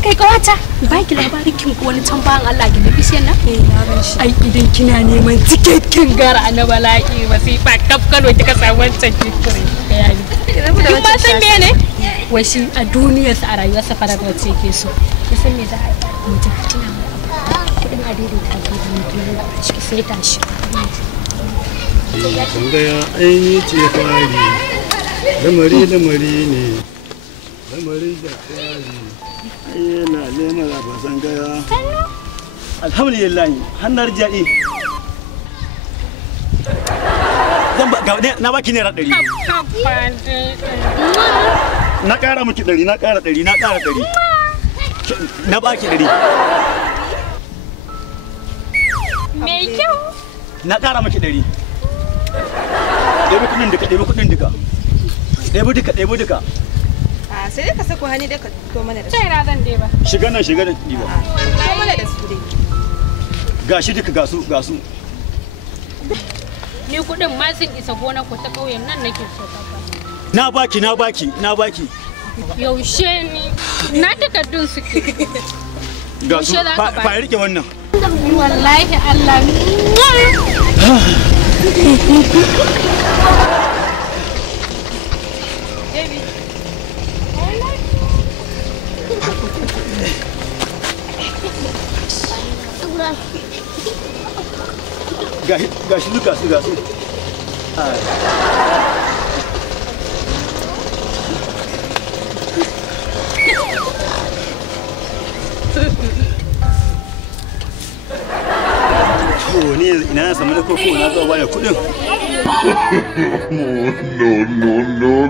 kai kawata ba ki labarin kin ko wani can bayan Allah ki bishiyar nan na ran shi ai idan kina neman cikakken gara na bala'i wasifa kaf Kano kika samu wancan kikure bayani kin ba san me ne wai shi a duniyarsa a rayuwarsa farar wacce yake so ya san me za a yi mutum kina kudin adidi ta ke da mutum a ciki sai tashi tambaya aini ce fari lamari ne lamari da fari yana neman rafa sangaya alhamdulillah hannar jadi na baki naira 100 na kara miki 100 na kara 100 na kara 100 na baki 100 me kyau na kara miki 100 ɗebi kudin duka ɗebi duka a sai ka sako hani da ka to mana da sai na zan dai ba shiga nan diba to mana da su dai gashi duka gasu ni kudin ma sun isa gonar ku ta kauyen nan nake so papa na baki yaushe ni na takardun suke gasu fa rike wannan wallahi Allah gashi duka su gasu ni ina na samu da koko na zo baya kudin no